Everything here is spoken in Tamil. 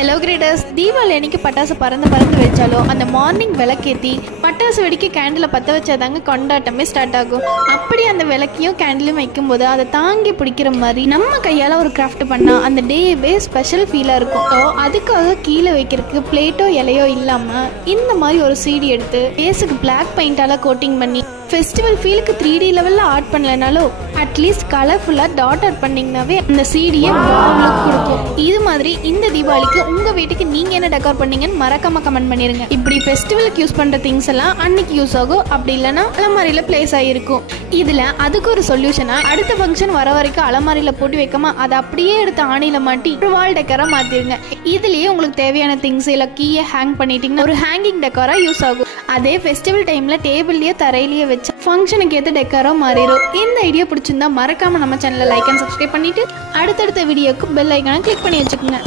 ஹலோ கிரேட்டர்ஸ், தீபாவளி அன்னைக்கு பட்டாசு பறந்து வச்சாலோ அந்த மார்னிங் விளக்கேற்றி பட்டாசு வெடிக்க கேண்டில் பற்ற வச்சாதாங்க கொண்டாட்டமே ஸ்டார்ட் ஆகும். அப்படி அந்த விளக்கையும் கேண்டிலும் வைக்கும்போது அதை தாங்கி பிடிக்கிற மாதிரி நம்ம கையால் ஒரு கிராஃப்ட் பண்ணால் அந்த டேவே ஸ்பெஷல் ஃபீலாக இருக்கும். ஸோ அதுக்காக கீழே வைக்கிறதுக்கு பிளேட்டோ இலையோ இல்லாமல் இந்த மாதிரி ஒரு சீடி எடுத்து ஃபேஸுக்கு பிளாக் பெயிண்டால் கோட்டிங் பண்ணி ஃபெஸ்டிவல் ஃபீலுக்கு 3D லெவலில் ஆர்ட் பண்ணலனாலும் அட்லீஸ்ட் கலர்ஃபுல்லாக டாட் ஆர்ட் பண்ணிங்கனாவே அந்த சீடியை வாவ் லுக் கொடுக்கும். இது மாதிரி இந்த தீபாவளிக்கு உங்கள் வீட்டுக்கு நீங்கள் என்ன டெக்கோர் பண்ணீங்கன்னு மறக்காம கமெண்ட் பண்ணிடுங்க. இப்படி ஃபெஸ்டிவலுக்கு யூஸ் பண்ணுற திங்ஸ் எல்லாம் அன்னைக்கு யூஸ் ஆகும், அப்படி இல்லைன்னா அலமாரியில் பிளேஸ் ஆகிருக்கும். இதில் அதுக்கு ஒரு சொல்யூஷனாக அடுத்த ஃபங்க்ஷன் வர வரைக்கும் அலமாரியில் போட்டு வைக்காம அதை அப்படியே எடுத்து ஆணியில் மாட்டி ஒரு வால் டெக்கராக மாற்றிடுங்க. இதுலேயே உங்களுக்கு தேவையான திங்ஸ் இல்லை கீயை ஹேங் பண்ணிட்டீங்கன்னா ஒரு ஹேங்கிங் டெக்கராக யூஸ் ஆகும். அதே ஃபெஸ்டிவல் டைமில் டேபிள்லேயே தரையிலேயே வச்சு ஃபங்க்ஷனுக்கு ஏற்ற டெக்கராக மாறிடும். இந்த ஐடியா பிடிச்சிருந்தா மறக்காமல் நம்ம சேனலை லைக் அண்ட் சப்ஸ்கிரைப் பண்ணிவிட்டு அடுத்தடுத்த வீடியோக்கு பெல் ஐக்கானை கிளிக் பண்ணி வச்சுக்கோங்க.